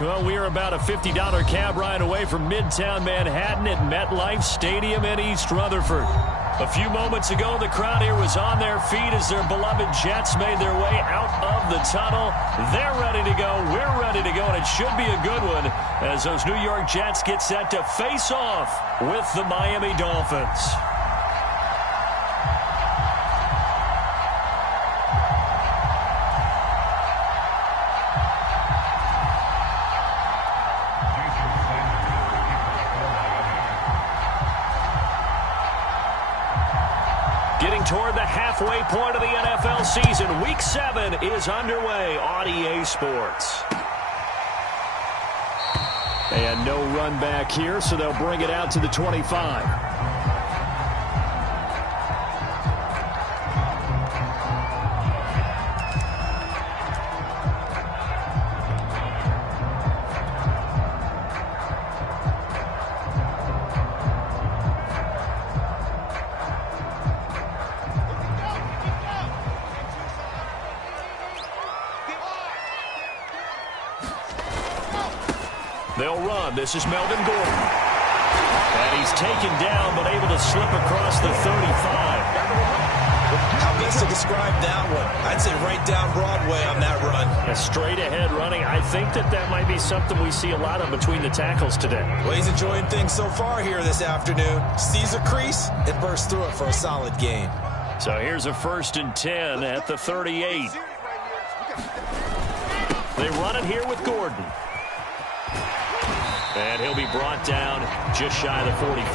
Well, we are about a $50 cab ride away from Midtown Manhattan at MetLife Stadium in East Rutherford. A few moments ago, the crowd here was on their feet as their beloved Jets made their way out of the tunnel. They're ready to go. We're ready to go, and it should be a good one as those New York Jets get set to face off with the Miami Dolphins. Toward the halfway point of the NFL season. Week 7 is underway on EA Sports. And no run back here, so they'll bring it out to the 25. They'll run. This is Melvin Gordon. And he's taken down, but able to slip across the 35. How best to describe that one? I'd say right down Broadway on that run. A straight ahead running. I think that might be something we see a lot of between the tackles today. Well, he's enjoying things so far here this afternoon. Sees a crease and bursts through it for a solid gain. So here's a 1st and 10 at the 38. They run it here with Gordon. And he'll be brought down just shy of the 45.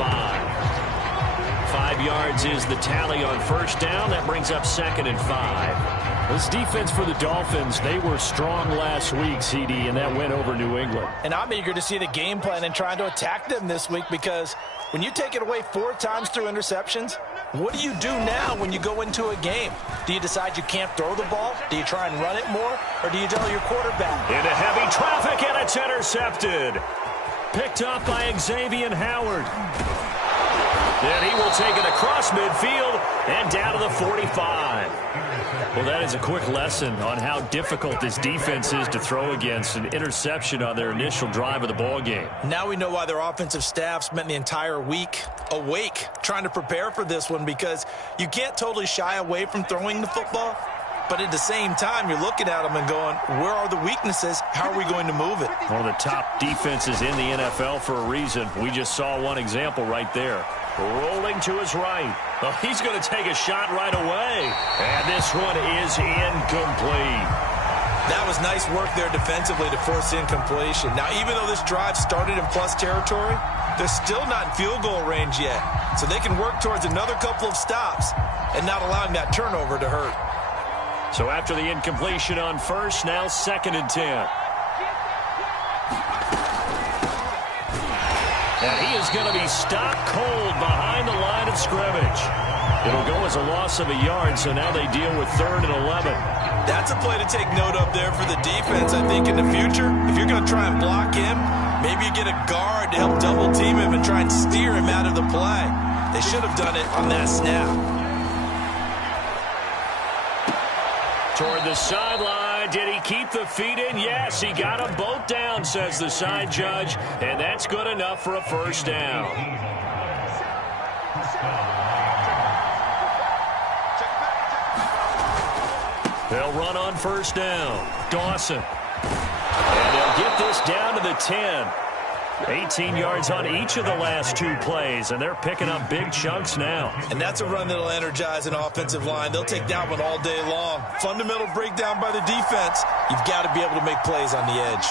5 yards is the tally on 1st down. That brings up 2nd and 5. This defense for the Dolphins, they were strong last week, CD, and that went over New England. And I'm eager to see the game plan and trying to attack them this week because when you take it away 4 times through interceptions, what do you do now when you go into a game? Do you decide you can't throw the ball? Do you try and run it more? Or do you tell your quarterback? Into heavy traffic, and it's intercepted. Picked up by Xavier Howard. And he will take it across midfield and down to the 45. Well, that is a quick lesson on how difficult this defense is to throw against. An interception on their initial drive of the ball game. Now we know why their offensive staff spent the entire week awake trying to prepare for this one, because you can't totally shy away from throwing the football. But at the same time, you're looking at them and going, where are the weaknesses? How are we going to move it? One of the top defenses in the NFL for a reason. We just saw one example right there. Rolling to his right. Oh, he's going to take a shot right away. And this one is incomplete. That was nice work there defensively to force incompletion. Now, even though this drive started in plus territory, they're still not in field goal range yet. So they can work towards another couple of stops and not allowing that turnover to hurt. So after the incompletion on 1st, now 2nd and 10. And he is going to be stopped cold behind the line of scrimmage. It'll go as a loss of a yard, so now they deal with 3rd and 11. That's a play to take note of there for the defense, I think, in the future. If you're going to try and block him, maybe you get a guard to help double team him and try and steer him out of the play. They should have done it on that snap. Toward the sideline. Did he keep the feet in? Yes, he got them both down, says the side judge. And that's good enough for a 1st down. They'll run on 1st down. Dawson. And they'll get this down to the 10. 18 yards on each of the last 2 plays, and they're picking up big chunks now. And that's a run that'll energize an offensive line. They'll take that one all day long. Fundamental breakdown by the defense. You've got to be able to make plays on the edge.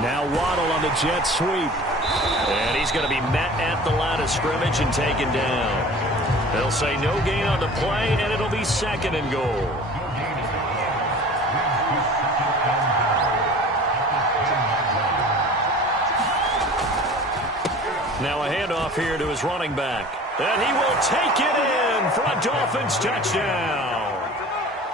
Now Waddle on the jet sweep. And he's going to be met at the line of scrimmage and taken down. They'll say no gain on the play, and it'll be 2nd and goal. Now a handoff here to his running back. And he will take it in for a Dolphins touchdown.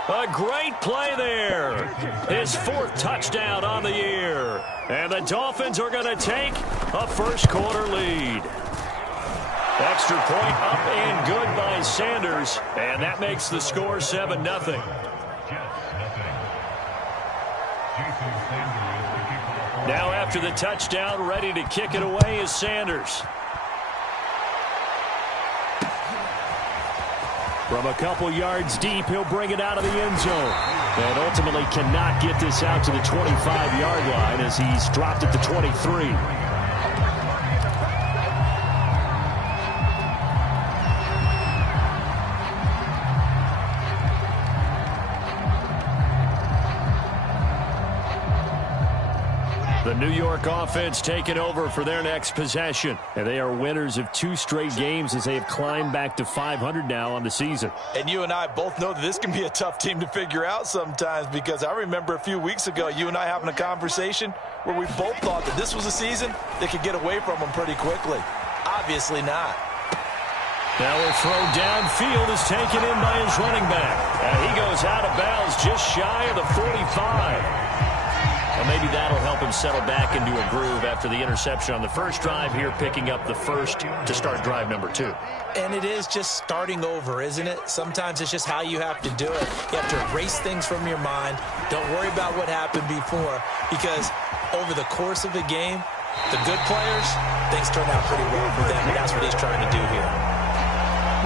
A great play there. His 4th touchdown on the year. And the Dolphins are going to take a 1st quarter lead. Extra point up and good by Sanders. And that makes the score 7-0. Now after the touchdown, ready to kick it away is Sanders. From a couple yards deep, he'll bring it out of the end zone. And ultimately cannot get this out to the 25-yard line as he's dropped at the 23. The New York offense taking over for their next possession. And they are winners of 2 straight games as they have climbed back to 500 now on the season. And you and I both know that this can be a tough team to figure out sometimes, because I remember a few weeks ago you and I having a conversation where we both thought that this was a season that could get away from them pretty quickly. Obviously not. Now a throw downfield is taken in by his running back. And he goes out of bounds just shy of the 45. Well, maybe that'll help him settle back into a groove after the interception on the first drive here, picking up the first to start drive number 2. And it is just starting over, isn't it? Sometimes it's just how you have to do it. You have to erase things from your mind. Don't worry about what happened before, because over the course of a game, the good players, things turn out pretty well for them, and that's what he's trying to do here.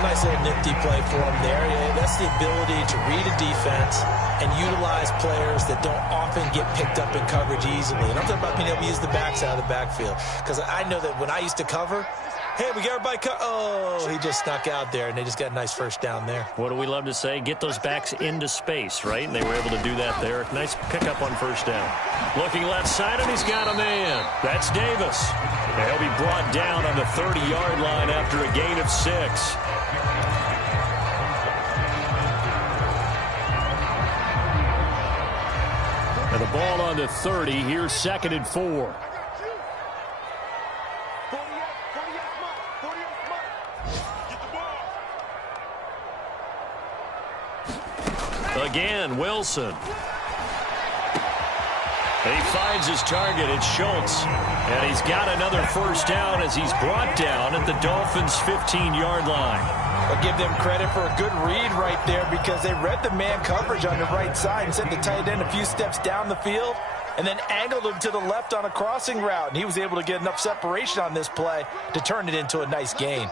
Nice little nifty play for him there. Yeah, that's the ability to read a defense and utilize players that don't often get picked up in coverage easily. And I'm talking about being able to use the backs out of the backfield. Because I know that when I used to cover, hey, we got everybody oh, he just snuck out there, and they just got a nice first down there. What do we love to say? Get those backs into space, right? And they were able to do that there. Nice pickup on first down. Looking left side, and he's got a man. That's Davis. And he'll be brought down on the 30-yard line after a gain of 6. And the ball on the 30. Here's 2nd and 4. Again, Wilson. And he finds his target. It's Schultz. And he's got another first down as he's brought down at the Dolphins' 15-yard line. I'll give them credit for a good read right there, because they read the man coverage on the right side and sent the tight end a few steps down the field and then angled him to the left on a crossing route. And he was able to get enough separation on this play to turn it into a nice gain.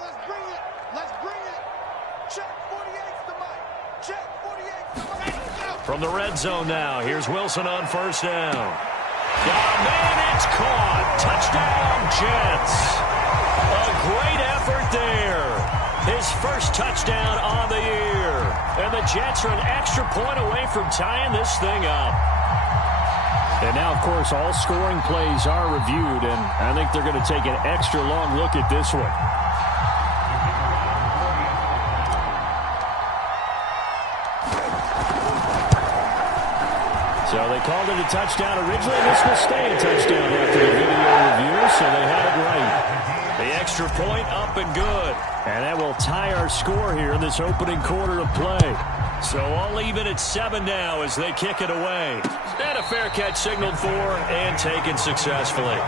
From the red zone now, here's Wilson on first down. Got a man, it's caught. Touchdown, Jets. A great effort there. His first touchdown on the year. And the Jets are an extra point away from tying this thing up. And now, of course, all scoring plays are reviewed, and I think they're going to take an extra long look at this one. So they called it a touchdown originally. This will stay a touchdown after the video review, so they had it right. The extra point up and good. And that will tie our score here in this opening quarter of play. So all even at 7 now as they kick it away. And a fair catch signaled for and taken successfully.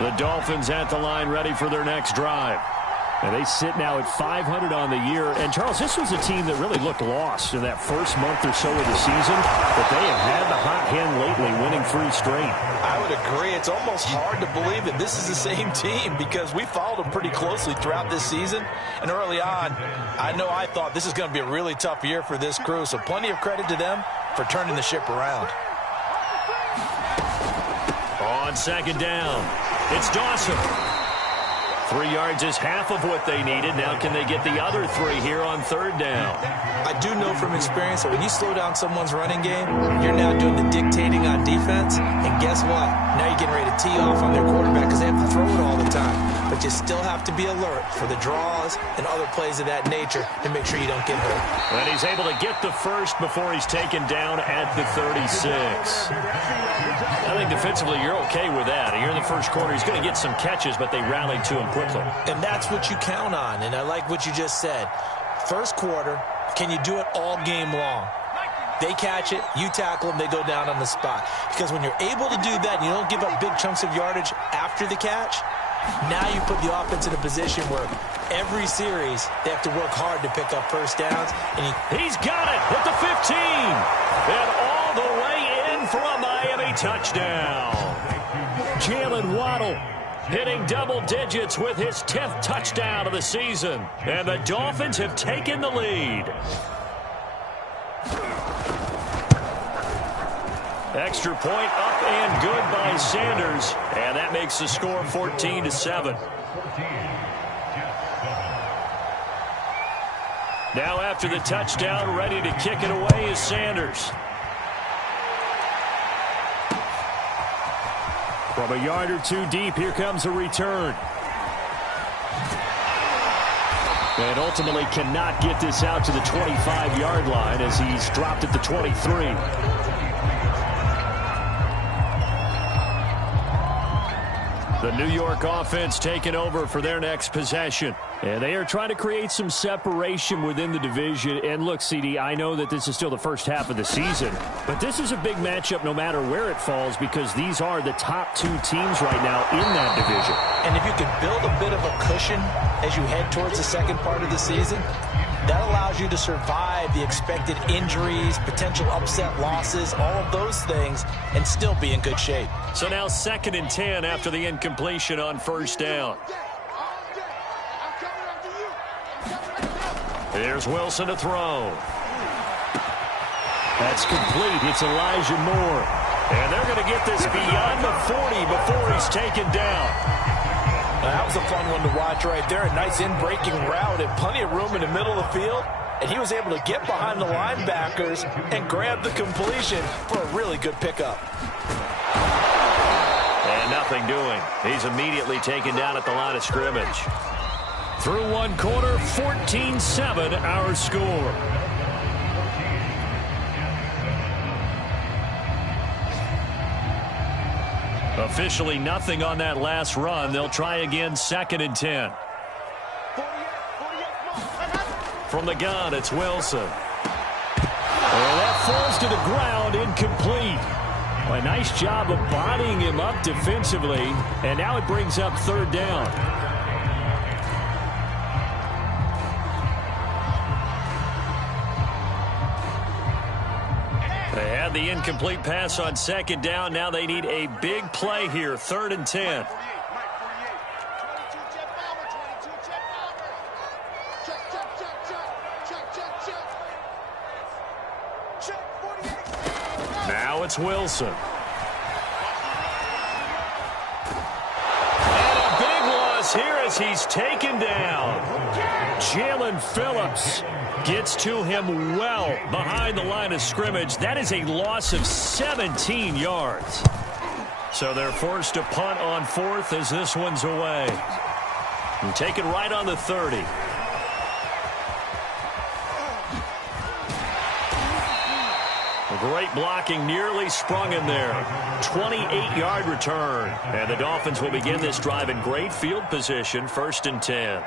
The Dolphins at the line, ready for their next drive. And they sit now at 500 on the year. And, Charles, this was a team that really looked lost in that first month or so of the season. But they have had the hot hand lately, winning 3 straight. I would agree. It's almost hard to believe that this is the same team, because we followed them pretty closely throughout this season. And early on, I thought this is going to be a really tough year for this crew. So plenty of credit to them for turning the ship around. On second down, it's Dawson. 3 yards is half of what they needed. Now can they get the other 3 here on third down? I do know from experience that when you slow down someone's running game, you're now doing the dictating on defense. And guess what? Now you're getting ready to tee off on their quarterback because they have to throw it all the time. But you still have to be alert for the draws and other plays of that nature and make sure you don't get hurt. And he's able to get the first before he's taken down at the 36. I think defensively you're okay with that. Here in the first quarter, he's going to get some catches, but they rallied to him quickly. And that's what you count on, and I like what you just said. First quarter, can you do it all game long? They catch it, you tackle them, they go down on the spot. Because when you're able to do that and you don't give up big chunks of yardage after the catch, Now you put the offense in a position where every series they have to work hard to pick up first downs. And he's got it at the 15. And all the way in for a Miami touchdown. Jalen Waddle hitting double digits with his 10th touchdown of the season. And the Dolphins have taken the lead. Extra point up and good by Sanders. And that makes the score 14-7. Now after the touchdown, ready to kick it away is Sanders. From a yard or two deep, here comes a return. And ultimately cannot get this out to the 25-yard line as he's dropped at the 23. The New York offense taking over for their next possession. And they are trying to create some separation within the division. And look, CD, I know that this is still the first half of the season, but this is a big matchup no matter where it falls because these are the top two teams right now in that division. And if you can build a bit of a cushion as you head towards the second part of the season, that allows you to survive the expected injuries, potential upset losses, all of those things, and still be in good shape. So now 2nd and 10 after the incompletion on first down. Here's Wilson to throw. That's complete. It's Elijah Moore. And they're going to get this beyond the 40 before he's taken down. That was a fun one to watch right there. A nice in-breaking route and plenty of room in the middle of the field. And he was able to get behind the linebackers and grab the completion for a really good pickup. And nothing doing. He's immediately taken down at the line of scrimmage. Through one quarter, 14-7 our score. Officially nothing on that last run. They'll try again 2nd and 10. From the gun, it's Wilson. And that falls to the ground, incomplete. A nice job of bodying him up defensively. And now it brings up 3rd down. They had the incomplete pass on 2nd down. Now they need a big play here. 3rd and 10. Now it's Wilson. And a big loss here as he's taken down. Jalen Phillips gets to him well behind the line of scrimmage. That is a loss of 17 yards. So they're forced to punt on 4th as this one's away. And taken right on the 30. Great blocking, nearly sprung him there. 28-yard return. And the Dolphins will begin this drive in great field position, 1st and 10.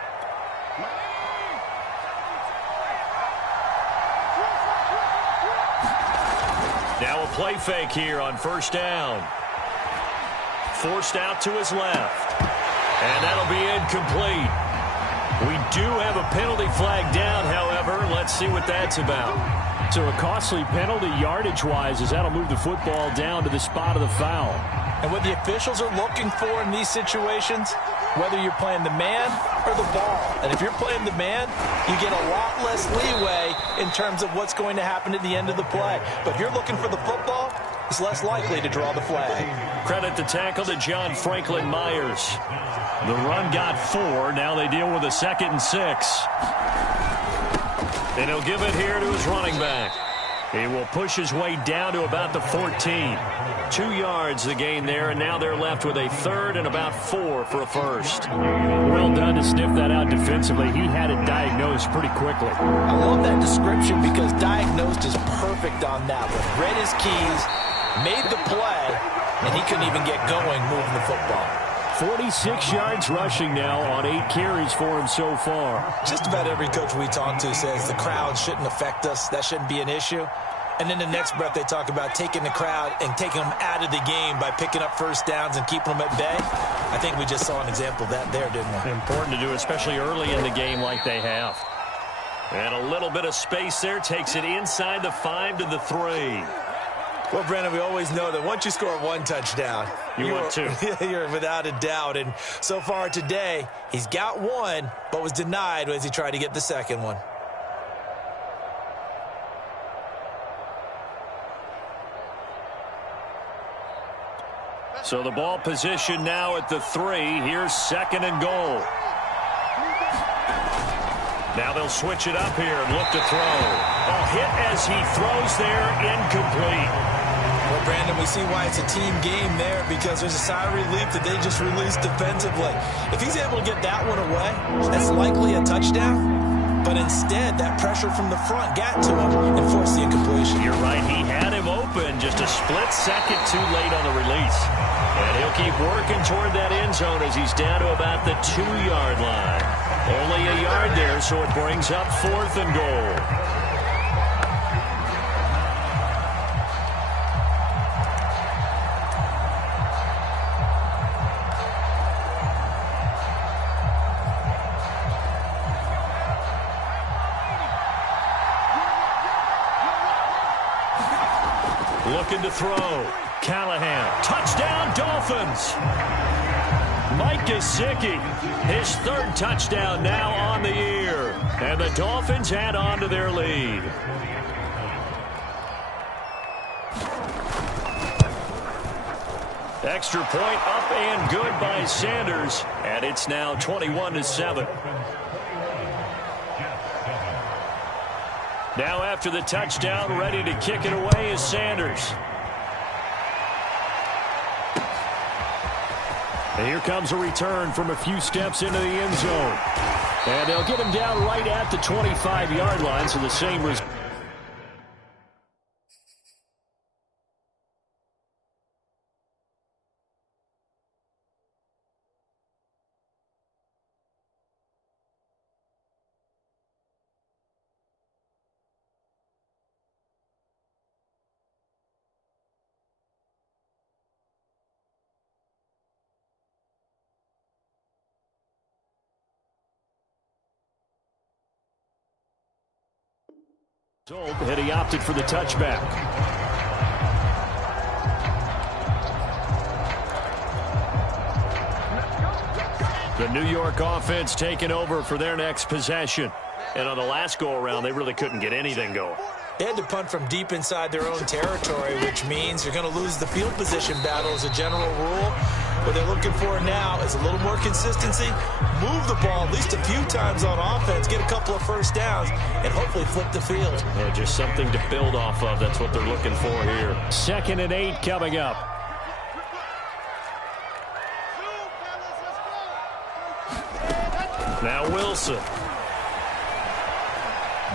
Now a play fake here on 1st down. Forced out to his left. And that'll be incomplete. We do have a penalty flag down, however. Let's see what that's about. So a costly penalty yardage-wise as that'll move the football down to the spot of the foul. And what the officials are looking for in these situations, whether you're playing the man or the ball. And if you're playing the man, you get a lot less leeway in terms of what's going to happen at the end of the play. But if you're looking for the football, it's less likely to draw the flag. Credit the tackle to John Franklin Myers. The run got 4. Now they deal with a 2nd and 6. And he'll give it here to his running back. He will push his way down to about the 14. 2 yards the gain there, and now they're left with a 3rd and about 4 for a first. Well done to sniff that out defensively. He had it diagnosed pretty quickly. I love that description because diagnosed is perfect on that one. Read his keys, made the play, and he couldn't even get going moving the football. 46 yards rushing now on 8 carries for him so far. Just about every coach we talk to says the crowd shouldn't affect us. That shouldn't be an issue. And then the next breath they talk about taking the crowd and taking them out of the game by picking up first downs and keeping them at bay. I think we just saw an example of that there, didn't we? Important to do, especially early in the game like they have. And a little bit of space there takes it inside the 5 to the 3. Well, Brandon, we always know that once you score one touchdown, you want two. You're without a doubt. And so far today, he's got one, but was denied as he tried to get the second one. So the ball position now at the 3. Here's 2nd and goal. Now they'll switch it up here and look to throw. A hit as he throws there, incomplete. Well, Brandon, we see why it's a team game there, because there's a sigh of relief that they just released defensively. If he's able to get that one away, that's likely a touchdown. But instead, that pressure from the front got to him and forced the incompletion. You're right. He had him open, just a split second too late on the release. And he'll keep working toward that end zone as he's down to about the 2-yard line. Only a yard there, so it brings up 4th and goal. Looking to throw. Callahan. Touchdown, Dolphins. Mike Gesicki, his 3rd touchdown now on the year. And the Dolphins add on to their lead. Extra point up and good by Sanders. And it's now 21-7. Now after the touchdown, ready to kick it away is Sanders. And here comes a return from a few steps into the end zone. And they'll get him down right at the 25-yard line, so the same result. And he opted for the touchback. The New York offense taking over for their next possession. And on the last go-around, they really couldn't get anything going. They had to punt from deep inside their own territory, which means you're going to lose the field position battle as a general rule. What they're looking for now is a little more consistency, move the ball at least a few times on offense, get a couple of first downs, and hopefully flip the field. Yeah, just something to build off of. That's what they're looking for here. 2nd and 8 coming up. Now Wilson.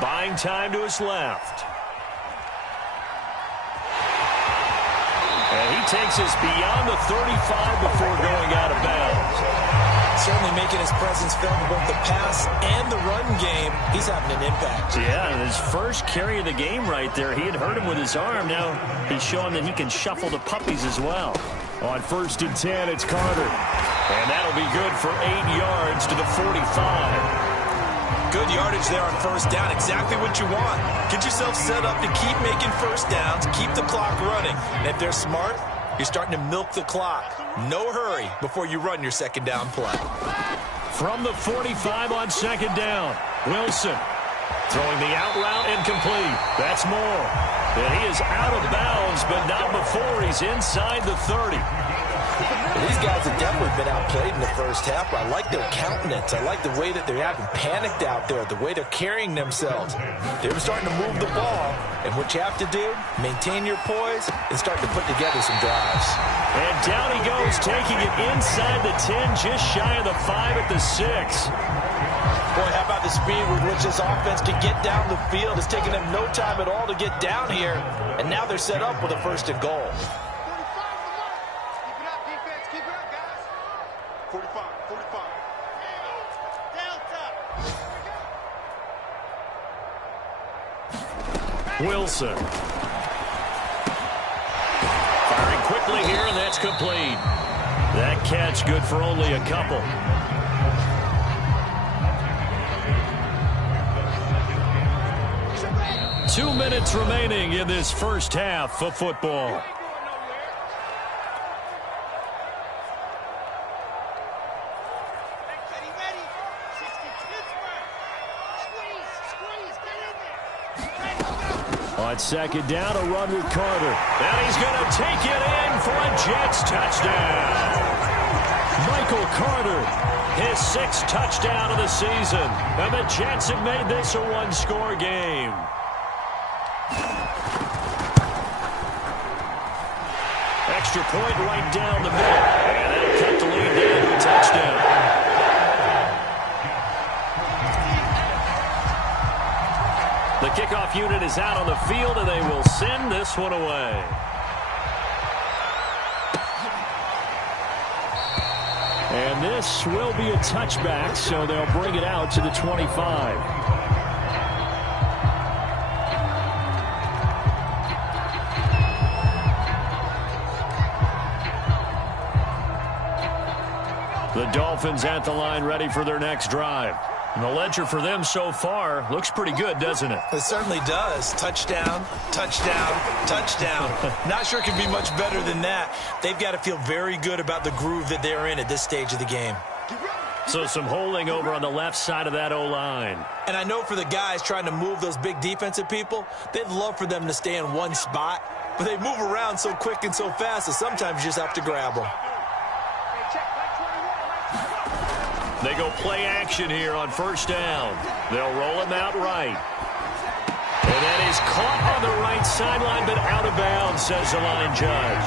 Buying time to his left. And he takes us beyond the 35 before going out of bounds. Certainly making his presence felt in both the pass and the run game. He's having an impact. Yeah, and his first carry of the game right there, he had hurt him with his arm. Now he's showing that he can shuffle the puppies as well. On 1st and 10, it's Carter. And that'll be good for 8 yards to the 45. Good yardage there on first down. Exactly what you want. Get yourself set up to keep making first downs, keep the clock running. And if they're smart, you're starting to milk the clock. No hurry before you run your second down play. From the 45 on 2nd down, Wilson throwing the out route incomplete. That's Moore. And he is out of bounds, but not before he's inside the 30. These guys have definitely been outplayed in the first half, but I like their countenance. I like the way that they haven't panicked out there, the way they're carrying themselves. They're starting to move the ball, and what you have to do, maintain your poise and start to put together some drives. And down he goes, taking it inside the 10, just shy of the 5 at the 6. Boy, how about the speed with which this offense can get down the field? It's taking them no time at all to get down here, and now they're set up with a 1st and goal. 45. Wilson. Firing quickly here, and that's complete. That catch good for only a couple. Two minutes remaining in this first half of football. On second down, a run with Carter. And he's going to take it in for a Jets touchdown. Michael Carter, his sixth touchdown of the season. And the Jets have made this a one-score game. Extra point right down the middle. And that'll cut the lead down to a touchdown. The kickoff unit is out on the field, and they will send this one away. And this will be a touchback, so they'll bring it out to the 25. The Dolphins at the line, ready for their next drive. And the ledger for them so far looks pretty good, doesn't it? It certainly does. Touchdown, touchdown, touchdown. Not sure it can be much better than that. They've got to feel very good about the groove that they're in at this stage of the game. So some holding over on the left side of that O-line. And I know for the guys trying to move those big defensive people, they'd love for them to stay in one spot. But they move around so quick and so fast that sometimes you just have to grab them. They go play action here on first down. They'll roll him out right. And that is caught on the right sideline, but out of bounds, says the line judge.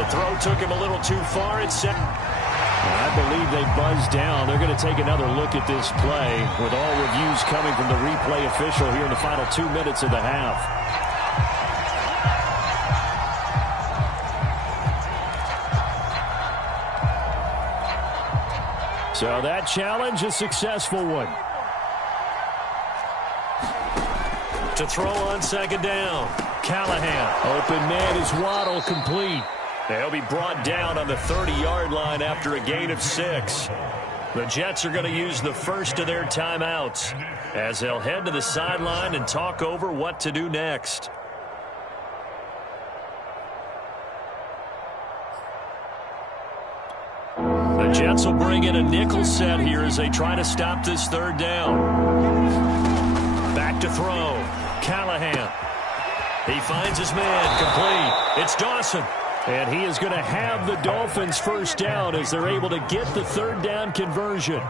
The throw took him a little too far. It's set. I believe they buzzed down. They're going to take another look at this play with all reviews coming from the replay official here in the final 2 minutes of the half. So that challenge, a successful one. To throw on second down. Callahan. Open man is Waddle, complete. They'll be brought down on the 30-yard line after a gain of 6. The Jets are going to use the first of their timeouts as they'll head to the sideline and talk over what to do next. The Jets will bring in a nickel set here as they try to stop this third down. Back to throw. Callahan. He finds his man. Complete. It's Dawson. And he is going to have the Dolphins first down as they're able to get the third down conversion.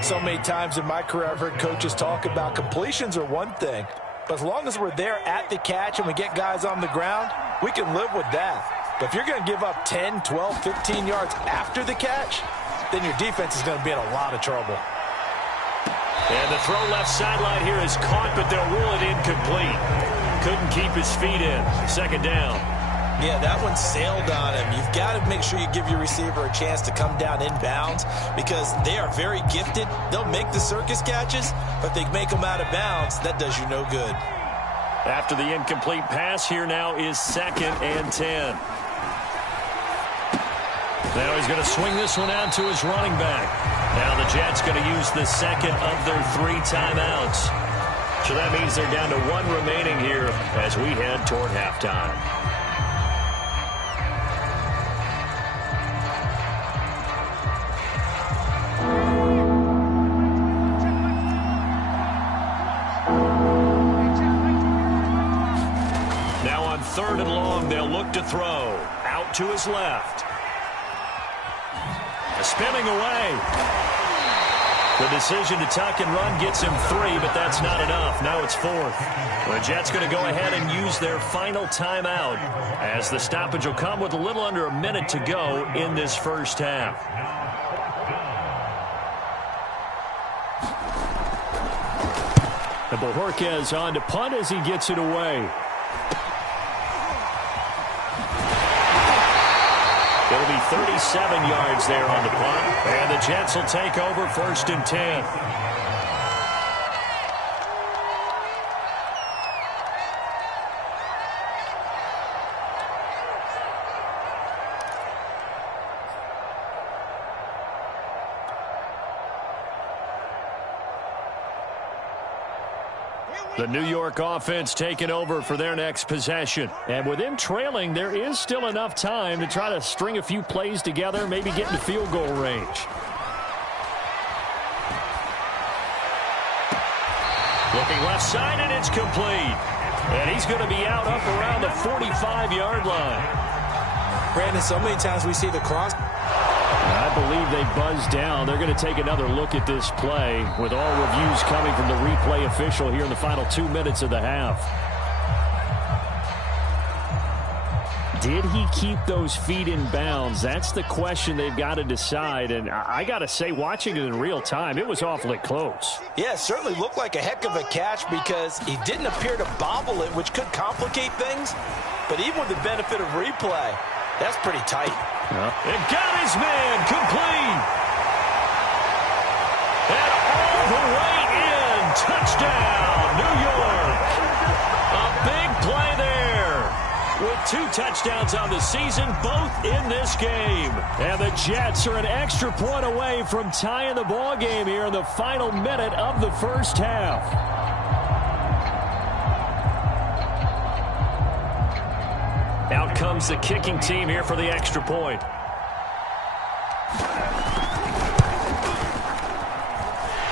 So many times in my career I've heard coaches talk about completions are one thing. But as long as we're there at the catch and we get guys on the ground, we can live with that. But if you're going to give up 10, 12, 15 yards after the catch, then your defense is going to be in a lot of trouble. And the throw left sideline here is caught, but they'll rule it incomplete. Couldn't keep his feet in. Second down. Yeah, that one sailed on him. You've got to make sure you give your receiver a chance to come down inbounds because they are very gifted. They'll make the circus catches, but if they make them out of bounds, that does you no good. After the incomplete pass, here now is 2nd and 10. Now he's going to swing this one out to his running back. Now the Jets going to use the second of their 3 timeouts. So that means they're down to 1 remaining here as we head toward halftime. Now on 3rd and long, they'll look to throw. Out to his left. Spinning away. The decision to tuck and run gets him 3, but that's not enough. Now it's 4th. The Jets going to go ahead and use their final timeout as the stoppage will come with a little under a minute to go in this first half. And Bojorquez on to punt as he gets it away. It'll be 37 yards there on the punt. And the Jets will take over 1st and 10. The New York offense taking over for their next possession. And with them trailing, there is still enough time to try to string a few plays together, maybe get into field goal range. Looking left side, and it's complete. And he's going to be out up around the 45-yard line. Brandon, so many times we see the cross. I believe they buzzed down. They're going to take another look at this play with all reviews coming from the replay official here in the final 2 minutes of the half. Did he keep those feet in bounds? That's the question they've got to decide. And I got to say, watching it in real time, it was awfully close. Yeah, it certainly looked like a heck of a catch because he didn't appear to bobble it, which could complicate things. But even with the benefit of replay, that's pretty tight. It got his man complete. And all the way in. Touchdown, New York. A big play there. With 2 touchdowns on the season, both in this game. And the Jets are an extra point away from tying the ball game here in the final minute of the first half. Out comes the kicking team here for the extra point.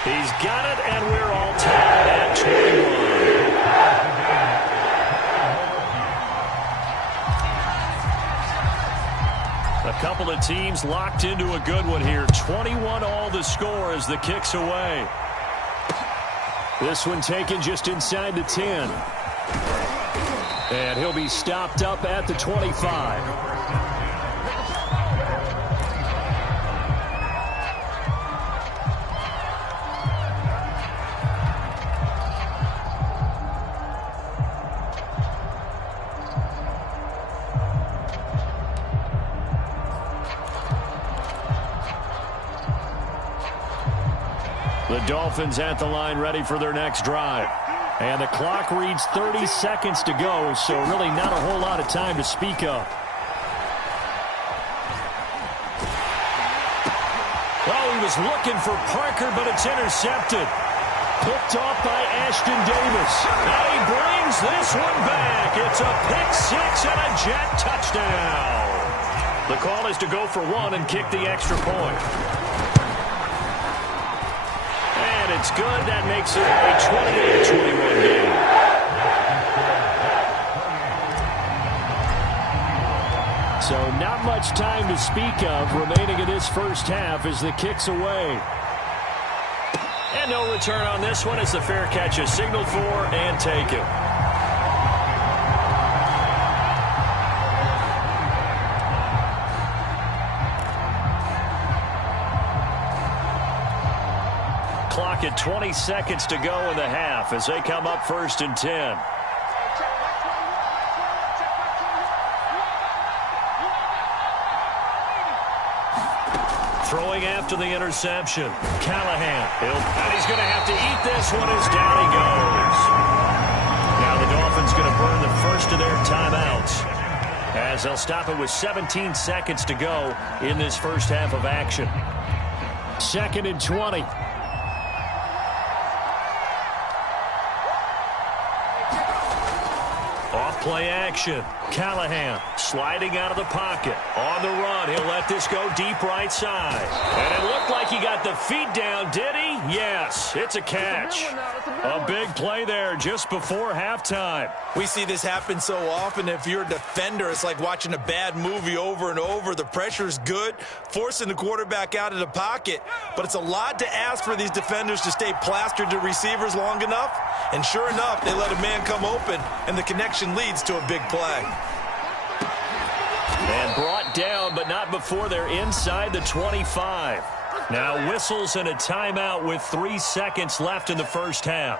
He's got it, and we're all tied at 21. A couple of teams locked into a good one here. 21 all the score as the kick's away. This one taken just inside the 10. And he'll be stopped up at the 25. The Dolphins at the line ready for their next drive. And the clock reads 30 seconds to go, so really not a whole lot of time to speak of. Well, he was looking for Parker, but it's intercepted. Picked off by Ashton Davis. And he brings this one back. It's a pick-6 and a Jet touchdown. The call is to go for 1 and kick the extra point. And it's good. That makes it a 28-21 game. So not much time to speak of remaining in this first half as the kick's away. And no return on this one as the fair catch is signaled for and taken. Clock at 20 seconds to go in the half as they come up 1st and 10. Throwing after the interception. Callahan. And he's going to have to eat this one as down he goes. Now the Dolphins going to burn the first of their timeouts as they'll stop it with 17 seconds to go in this first half of action. 2nd and 20. Play action. Callahan sliding out of the pocket. On the run. He'll let this go deep right side. And it looked like he got the feet down, did he? Yes, it's a catch. A big play there just before halftime. We see this happen so often. If you're a defender, it's like watching a bad movie over and over. The pressure's good, forcing the quarterback out of the pocket. But it's a lot to ask for these defenders to stay plastered to receivers long enough. And sure enough, they let a man come open, and the connection leads to a big play. And brought down, but not before they're inside the 25. Now whistles and a timeout with 3 seconds left in the first half.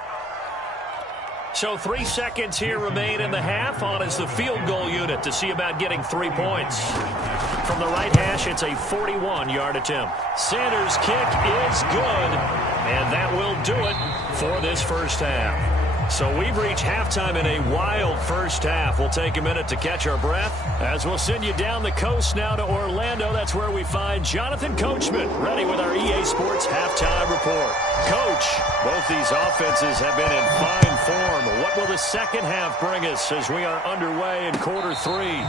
So 3 seconds here remain in the half. On is the field goal unit to see about getting 3 points. From the right hash, it's a 41-yard attempt. Sanders' kick is good, and that will do it for this first half. So we've reached halftime in a wild first half. We'll take a minute to catch our breath as we'll send you down the coast now to Orlando. That's where we find Jonathan Coachman ready with our EA Sports halftime report. Coach, both these offenses have been in fine form. What will the second half bring us as we are underway in quarter three?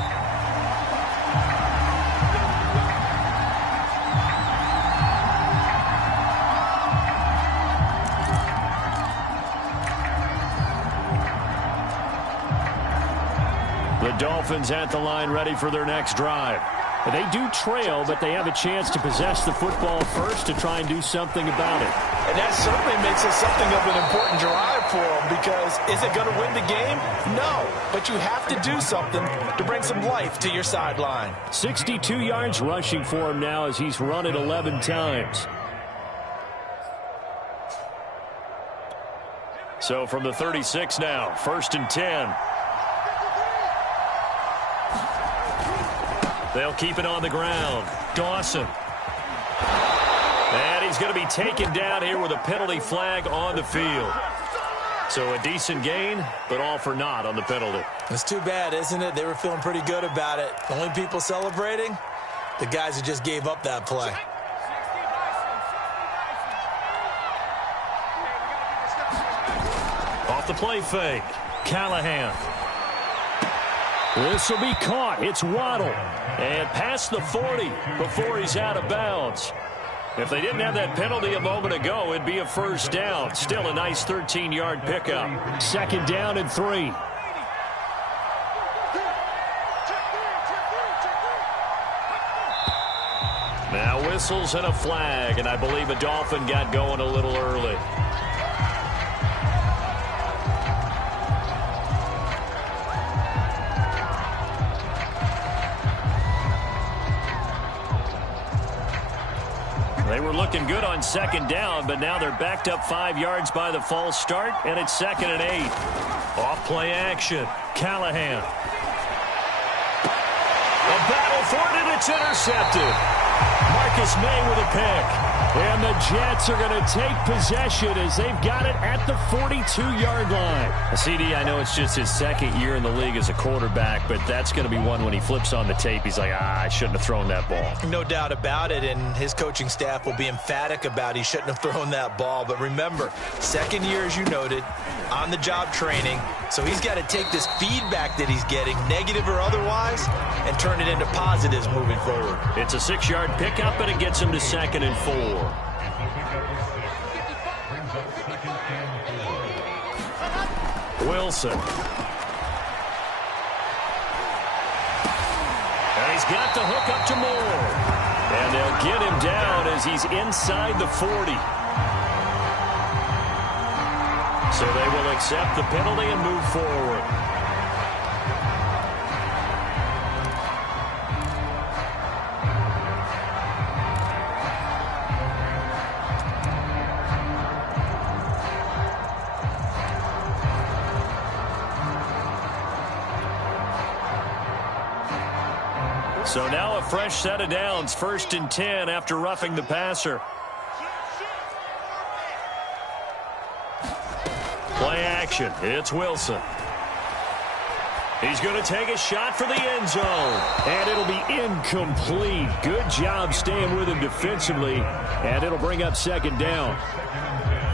The Dolphins at the line ready for their next drive. They do trail, but they have a chance to possess the football first to try and do something about it. And that certainly makes it something of an important drive for them, because is it going to win the game? No, but you have to do something to bring some life to your sideline. 62 yards rushing for him now as he's run it 11 times. So from the 36 now, 1st and 10. They'll keep it on the ground. Dawson. And he's going to be taken down here with a penalty flag on the field. So a decent gain, but all for naught on the penalty. It's too bad, isn't it? They were feeling pretty good about it. The only people celebrating, the guys who just gave up that play. Off the play fake. Callahan. This will be caught. It's Waddle. And past the 40 before he's out of bounds. If they didn't have that penalty a moment ago, it'd be a first down. Still a nice 13-yard pickup. 2nd down and 3. Now whistles and a flag, and I believe a Dolphin got going a little early. They were looking good on 2nd down, but now they're backed up 5 yards by the false start, and it's 2nd and 8. Off play action. Callahan. A battle for it, and it's intercepted. Marcus May with a pick. And the Jets are going to take possession as they've got it at the 42-yard line. CD, I know it's just his 2nd year in the league as a quarterback, but that's going to be one when he flips on the tape. He's like, I shouldn't have thrown that ball. No doubt about it, and his coaching staff will be emphatic about he shouldn't have thrown that ball. But remember, 2nd year, as you noted, on-the-job training, so he's got to take this feedback that he's getting, negative or otherwise, and turn it into positives moving forward. It's a 6-yard pickup, and it gets him to 2nd and 4. Wilson. And he's got the hook up to Moore. And they'll get him down as he's inside the 40. So they will accept the penalty and move forward. So now a fresh set of downs, 1st and 10 after roughing the passer. Play action. It's Wilson. He's going to take a shot for the end zone. And it'll be incomplete. Good job staying with him defensively. And it'll bring up 2nd down.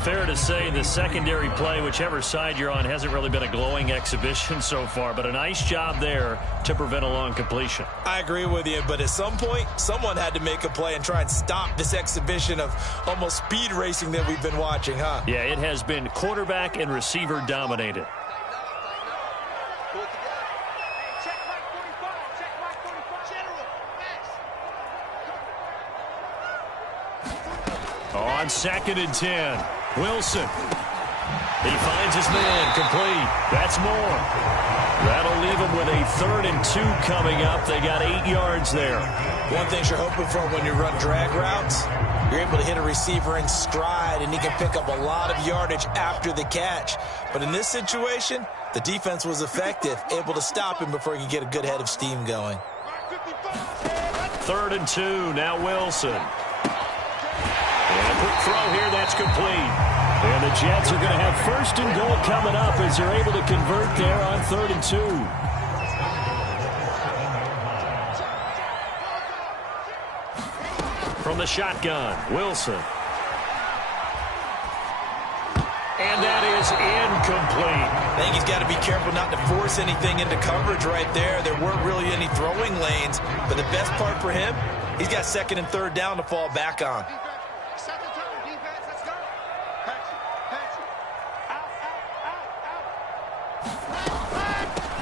Fair to say the secondary play, whichever side you're on, hasn't really been a glowing exhibition so far, but a nice job there to prevent a long completion. I agree with you, but at some point, someone had to make a play and try and stop this exhibition of almost speed racing that we've been watching, huh? Yeah, it has been quarterback and receiver dominated. On 2nd and 10. Wilson. He finds his man complete. That's more. That'll leave him with a 3rd and 2 coming up. They got 8 yards there. One thing you're hoping for when you run drag routes, you're able to hit a receiver in stride, and he can pick up a lot of yardage after the catch. But in this situation, the defense was effective, able to stop him before he could get a good head of steam going. 3rd and 2. Now Wilson. And a quick throw here, that's complete. And the Jets are going to have first and goal coming up as they're able to convert there on 3rd and 2. From the shotgun, Wilson. And that is incomplete. I think he's got to be careful not to force anything into coverage right there. There weren't really any throwing lanes, but the best part for him, he's got 2nd and 3rd down to fall back on.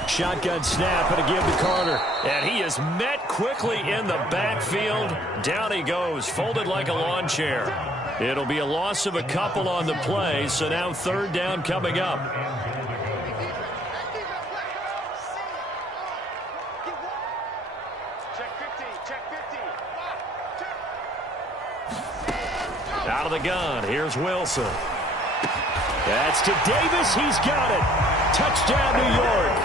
Shotgun snap and a give to Carter. And he is met quickly in the backfield. Down he goes, folded like a lawn chair. It'll be a loss of a couple on the play, so now 3rd down coming up. Out of the gun, here's Wilson. That's to Davis, he's got it. Touchdown, New York.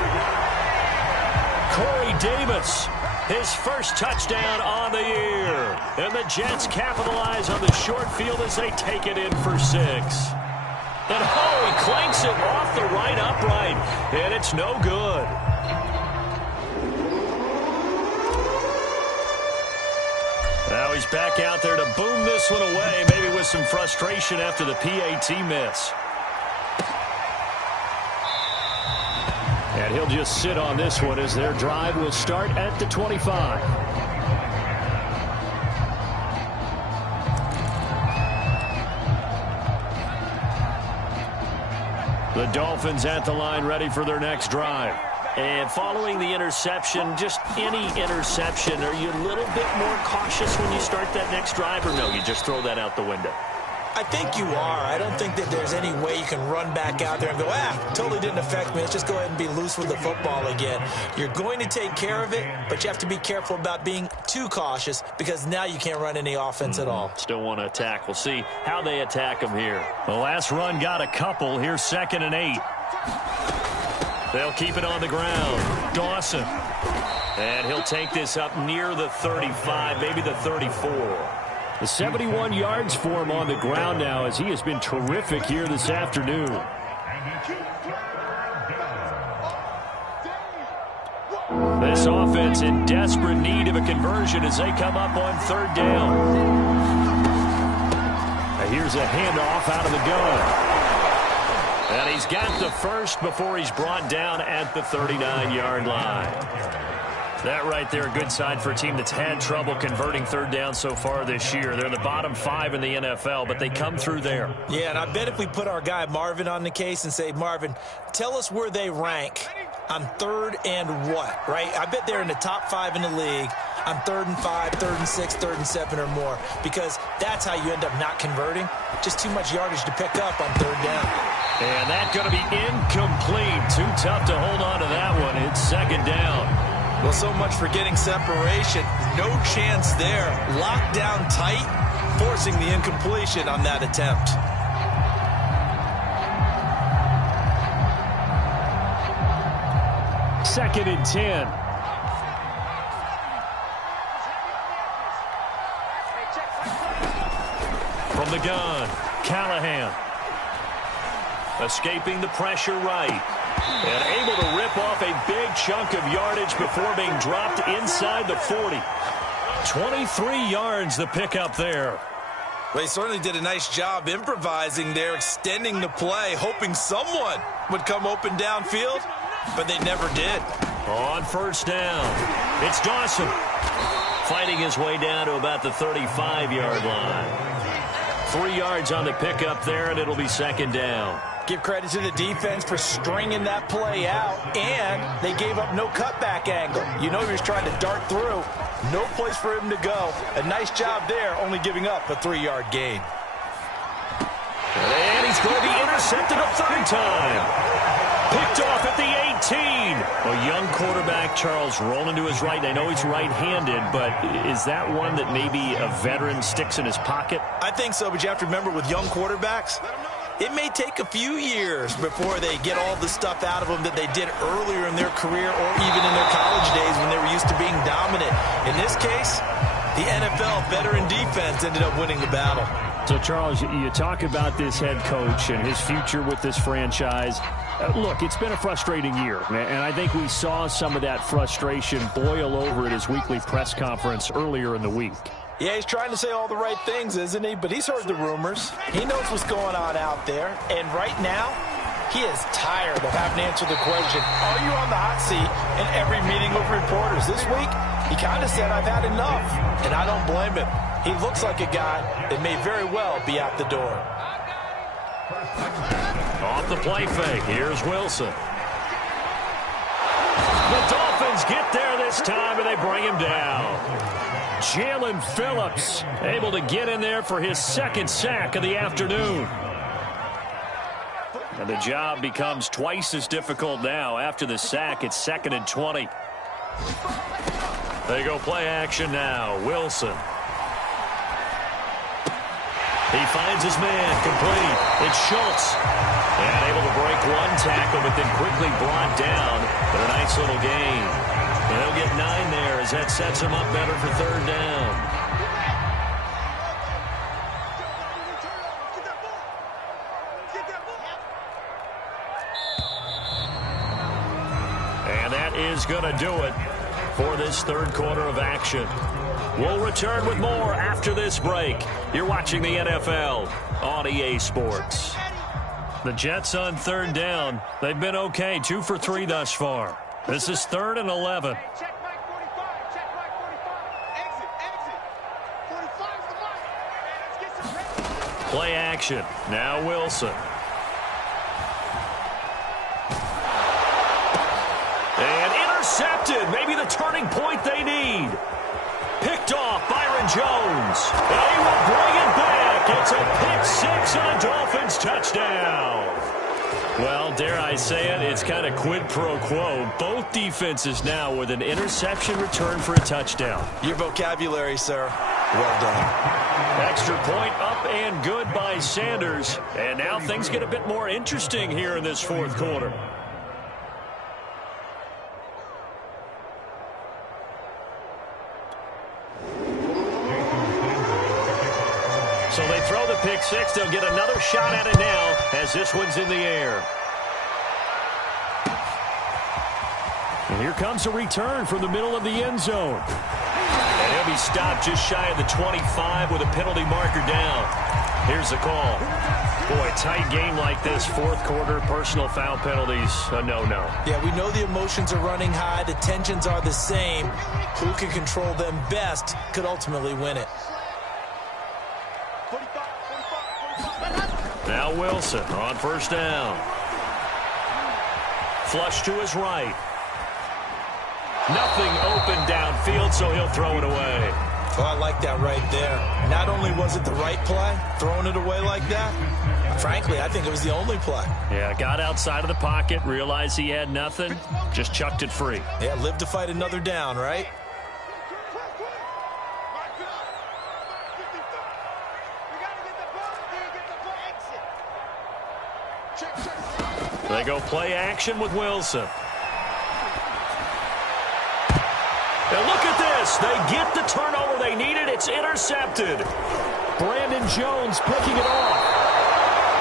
Corey Davis, his first touchdown on the year. And the Jets capitalize on the short field as they take it in for 6. And he clanks it off the right upright, and it's no good. Now he's back out there to boom this one away, maybe with some frustration after the PAT miss. And he'll just sit on this one as their drive will start at the 25. The Dolphins at the line ready for their next drive. And following the interception, just any interception, are you a little bit more cautious when you start that next drive, or no, you just throw that out the window? I think you are. I don't think that there's any way you can run back out there and go, totally didn't affect me. Let's just go ahead and be loose with the football again. You're going to take care of it, but you have to be careful about being too cautious because now you can't run any offense at all. Still want to attack. We'll see how they attack them here. The last run got a couple. Here's 2nd and 8. They'll keep it on the ground. Dawson. And he'll take this up near the 35, maybe the 34. The 71 yards for him on the ground now as he has been terrific here this afternoon. This offense in desperate need of a conversion as they come up on 3rd down. Now here's a handoff out of the gun. And he's got the first before he's brought down at the 39-yard line. That right there, a good sign for a team that's had trouble converting 3rd down so far this year. They're the bottom 5 in the NFL, but they come through there. Yeah, and I bet if we put our guy Marvin on the case and say, Marvin, tell us where they rank on 3rd and what, right? I bet they're in the top 5 in the league on 3rd and 5, 3rd and 6, 3rd and 7 or more, because that's how you end up not converting. Just too much yardage to pick up on 3rd down. And that's going to be incomplete. Too tough to hold on to that one. It's 2nd down. Well, so much for getting separation. No chance there. Locked down tight, forcing the incompletion on that attempt. Second and 10. From the gun, Callahan. Escaping the pressure right. And able to rip off a big chunk of yardage before being dropped inside the 40. 23 yards the pickup there. Well, he certainly did a nice job improvising there, extending the play, hoping someone would come open downfield, but they never did. On 1st down, it's Dawson. Fighting his way down to about the 35-yard line. 3 yards on the pickup there, and it'll be 2nd down. Give credit to the defense for stringing that play out, and they gave up no cutback angle. You know he was trying to dart through. No place for him to go. A nice job there, only giving up a 3-yard gain. And he's going to be intercepted a 3rd time. Picked off at the 18. A young quarterback, Charles, rolling to his right. I know he's right-handed, but is that one that maybe a veteran sticks in his pocket? I think so, but you have to remember with young quarterbacks, it may take a few years before they get all the stuff out of them that they did earlier in their career or even in their college days when they were used to being dominant. In this case, the NFL veteran defense ended up winning the battle. So, Charles, you talk about this head coach and his future with this franchise. Look, it's been a frustrating year, and I think we saw some of that frustration boil over at his weekly press conference earlier in the week. Yeah, he's trying to say all the right things, isn't he? But he's heard the rumors. He knows what's going on out there. And right now, he is tired of having to answer the question, are you on the hot seat in every meeting with reporters? This week, he kind of said, I've had enough. And I don't blame him. He looks like a guy that may very well be out the door. Off the play fake, here's Wilson. The Dolphins get there this time, and they bring him down. Jalen Phillips able to get in there for his second sack of the afternoon. And the job becomes twice as difficult now. After the sack, it's 2nd and 20. They go play action now. Wilson. He finds his man, complete. It's Schultz. And able to break one tackle, but then quickly brought down. But a nice little gain. And he'll get 9 there as that sets him up better for 3rd down. And that is going to do it for this 3rd quarter of action. We'll return with more after this break. You're watching the NFL on EA Sports. The Jets on 3rd down. They've been okay, 2 for 3 thus far. This is 3rd and 11. Play action. Now Wilson. And intercepted. Maybe the turning point they need. Picked off Byron Jones. They will bring it back. It's a pick 6 and a Dolphins touchdown. Well, dare I say it, it's kind of quid pro quo. Both defenses now with an interception return for a touchdown. Your vocabulary, sir. Well done. Extra point up and good by Sanders. And now things get a bit more interesting here in this 4th quarter. So they throw the pick 6. They'll get another shot at it now as this one's in the air. And here comes a return from the middle of the end zone. And he'll be stopped just shy of the 25 with a penalty marker down. Here's the call. Boy, tight game like this, 4th quarter, personal foul penalties, a no-no. Yeah, we know the emotions are running high. The tensions are the same. Who can control them best could ultimately win it. Now Wilson on 1st down. Flush to his right. Nothing open downfield, so he'll throw it away. Oh, I like that right there. Not only was it the right play, throwing it away like that, frankly, I think it was the only play. Yeah, got outside of the pocket, realized he had nothing, just chucked it free. Yeah, live to fight another down, right? They go play action with Wilson. And look at this. They get the turnover they needed. It's intercepted. Brandon Jones picking it off.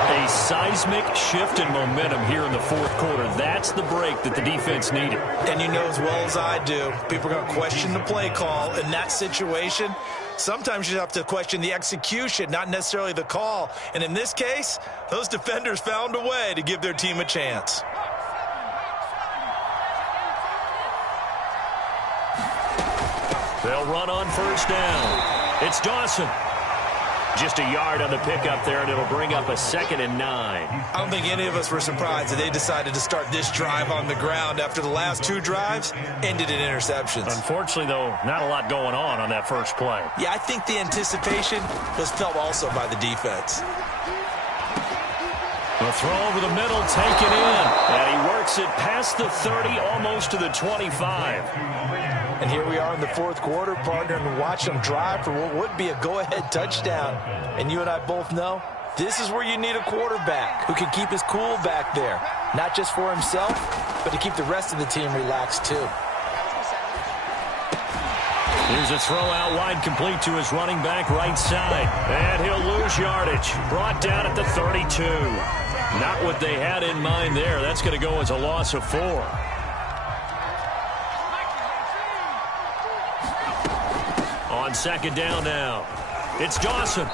A seismic shift in momentum here in the 4th quarter. That's the break that the defense needed. And you know as well as I do, people are going to question the play call in that situation. Sometimes you have to question the execution, not necessarily the call. And in this case, those defenders found a way to give their team a chance. They'll run on 1st down. It's Dawson. Just a yard on the pickup there, and it'll bring up a 2nd and 9. I don't think any of us were surprised that they decided to start this drive on the ground after the last 2 drives ended in interceptions. Unfortunately, though, not a lot going on that first play. Yeah, I think the anticipation was felt also by the defense. The throw over the middle, taken in. And he works it past the 30, almost to the 25. And here we are in the 4th quarter, partner, and watch them drive for what would be a go-ahead touchdown. And you and I both know this is where you need a quarterback who can keep his cool back there. Not just for himself, but to keep the rest of the team relaxed too. Here's a throw out wide, complete to his running back right side. And he'll lose gains yardage. Brought down at the 32. Not what they had in mind there. That's going to go as a loss of 4. On second down now. It's Dawson.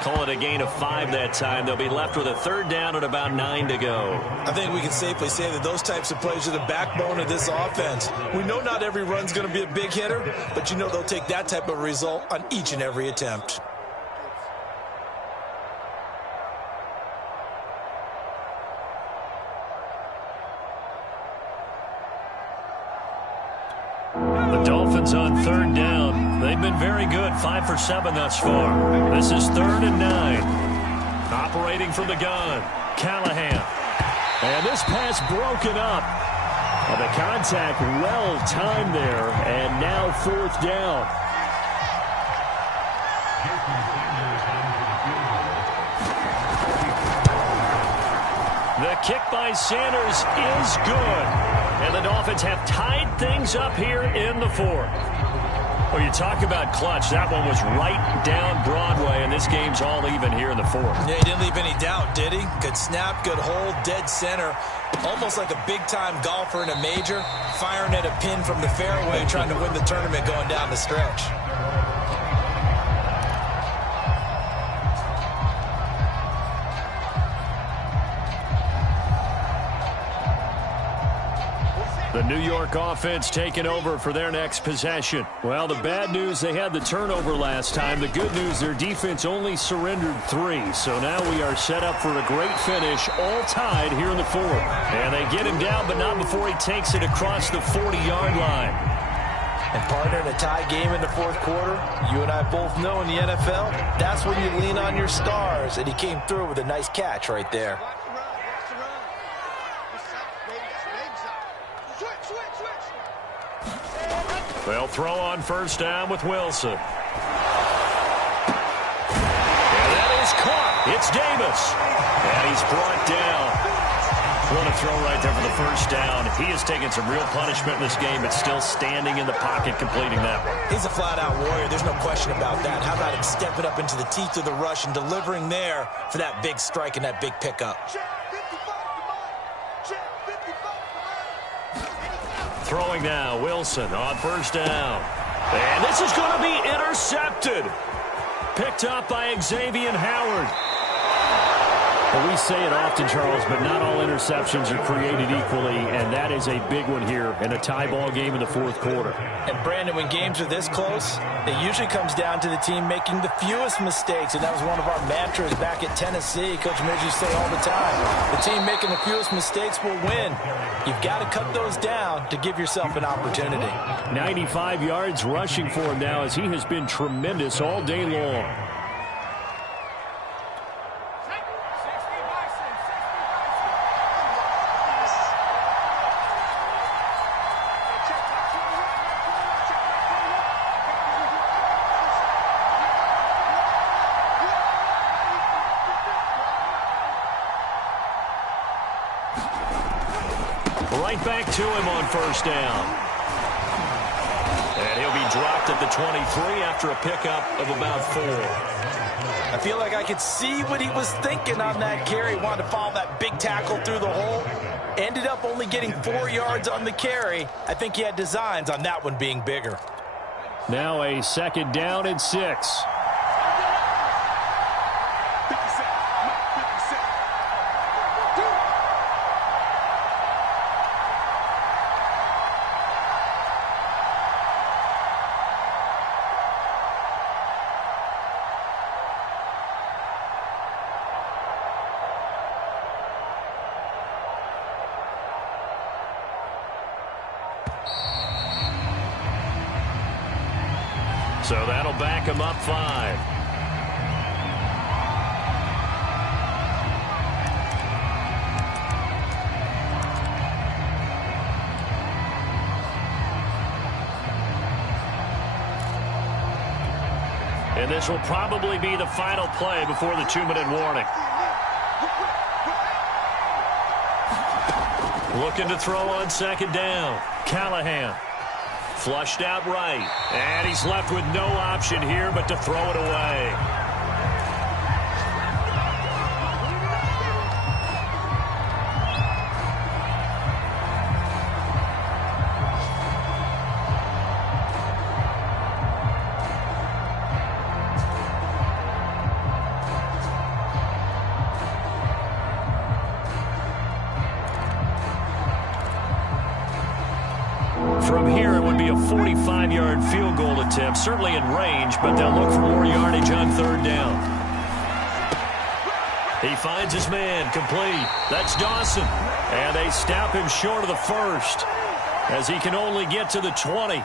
Call it a gain of 5 that time. They'll be left with a third down and about 9 to go. I think we can safely say that those types of plays are the backbone of this offense. We know not every run's going to be a big hitter, but you know they'll take that type of result on each and every attempt. The Dolphins on third down. They've been very good, 5 for 7 thus far. This is 3rd and 9. Operating from the gun, Callahan. And this pass broken up. The contact well timed there, and now 4th down. The kick by Sanders is good. And the Dolphins have tied things up here in the 4th. Well, you talk about clutch. That one was right down Broadway, and this game's all even here in the 4th. Yeah, he didn't leave any doubt, did he? Good snap, good hold, dead center. Almost like a big-time golfer in a major, firing at a pin from the fairway, trying to win the tournament going down the stretch. The New York offense taking over for their next possession. Well, the bad news, they had the turnover last time. The good news, their defense only surrendered 3. So now we are set up for a great finish, all tied here in the 4th. And they get him down, but not before he takes it across the 40-yard line. And partner, in a tie game in the 4th quarter, you and I both know in the NFL, that's when you lean on your stars. And he came through with a nice catch right there. They'll throw on first down with Wilson. And that is caught. It's Davis. And he's brought down. What a throw right there for the first down. He has taken some real punishment in this game, but still standing in the pocket completing that one. He's a flat-out warrior. There's no question about that. How about him stepping up into the teeth of the rush and delivering there for that big strike and that big pickup? Throwing now, Wilson on first down. And this is going to be intercepted. Picked up by Xavier Howard. Well, we say it often, Charles, but not all interceptions are created equally, and that is a big one here in a tie ball game in the 4th quarter. And, Brandon, when games are this close, it usually comes down to the team making the fewest mistakes, and that was one of our mantras back at Tennessee. Coach Midge used to say all the time, the team making the fewest mistakes will win. You've got to cut those down to give yourself an opportunity. 95 yards rushing for him now as he has been tremendous all day long. Right back to him on first down. And he'll be dropped at the 23 after a pickup of about 4. I feel like I could see what he was thinking on that carry. Wanted to follow that big tackle through the hole. Ended up only getting 4 yards on the carry. I think he had designs on that one being bigger. Now a second down and 6. So that'll back him up 5. And this will probably be the final play before the 2-minute warning. Looking to throw on second down. Callahan. Flushed out right. And he's left with no option here but to throw it away. From here, it would be a 45-yard field goal attempt, certainly in range, but they'll look for more yardage on third down. He finds his man, complete. That's Dawson. And they stop him short of the first as he can only get to the 20.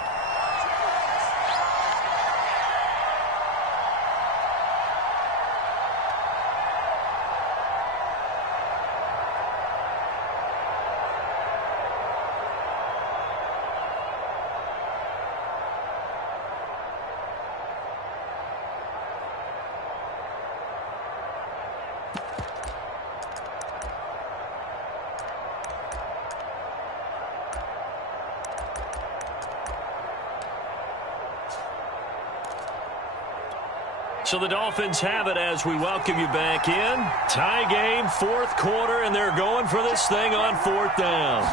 So the Dolphins have it as we welcome you back in. Tie game, fourth quarter, and they're going for this thing on fourth down.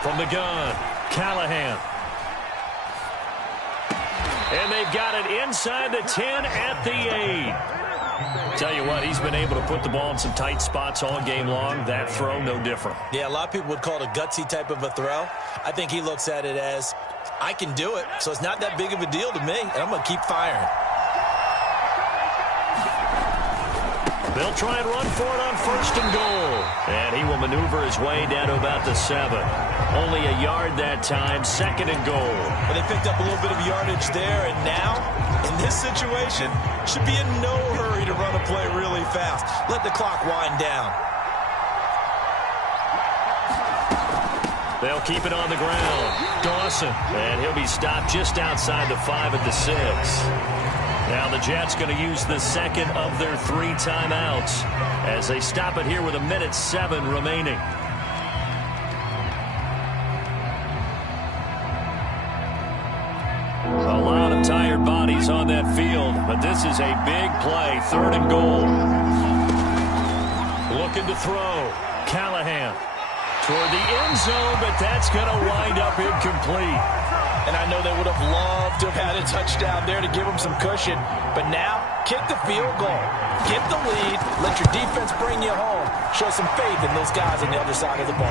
From the gun, Callahan. And they've got it inside the 10 at the 8. Tell you what, he's been able to put the ball in some tight spots all game long. That throw, no different. Yeah, a lot of people would call it a gutsy type of a throw. I think he looks at it as, I can do it, so it's not that big of a deal to me, and I'm going to keep firing. They'll try and run for it on first and goal. And he will maneuver his way down to about the 7. Only a yard that time, second and goal. But they picked up a little bit of yardage there, and now, in this situation, should be in no hurry to run a play really fast. Let the clock wind down. They'll keep it on the ground. Dawson, and he'll be stopped just outside the 5 at the 6. Now the Jets going to use the second of their 3 timeouts as they stop it here with 1:07 remaining. A lot of tired bodies on that field, but this is a big play, third and goal. Looking to throw. Callahan toward the end zone, but that's going to wind up incomplete. And I know they would have loved to have had a touchdown there to give them some cushion. But now, kick the field goal. Get the lead. Let your defense bring you home. Show some faith in those guys on the other side of the ball.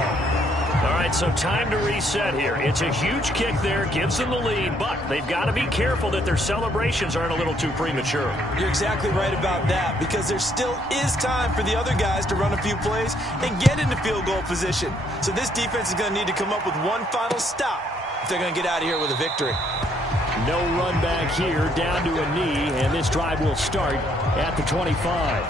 All right, so time to reset here. It's a huge kick there, gives them the lead, but they've got to be careful that their celebrations aren't a little too premature. You're exactly right about that, because there still is time for the other guys to run a few plays and get into field goal position. So this defense is going to need to come up with one final stop if they're going to get out of here with a victory. No run back here, down to a knee, and this drive will start at the 25.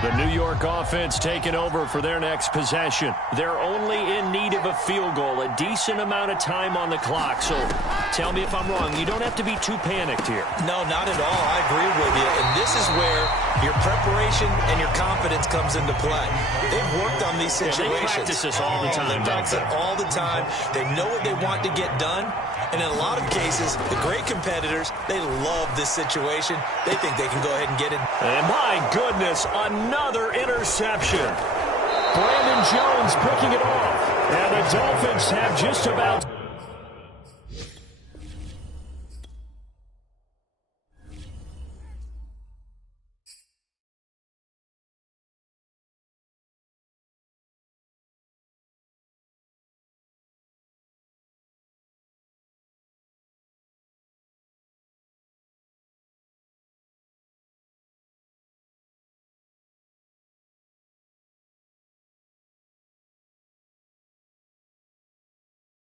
The New York offense taking over for their next possession. They're only in need of a field goal, a decent amount of time on the clock. So tell me if I'm wrong. You don't have to be too panicked here. No, not at all. I agree with you. And this is where your preparation and your confidence comes into play. They've worked on these situations. Yeah, they practice this all the time. They practice it all the time. They know what they want to get done. And in a lot of cases, the great competitors, they love this situation. They think they can go ahead and get it. And my goodness, another interception. Brandon Jones picking it off. And the Dolphins have just about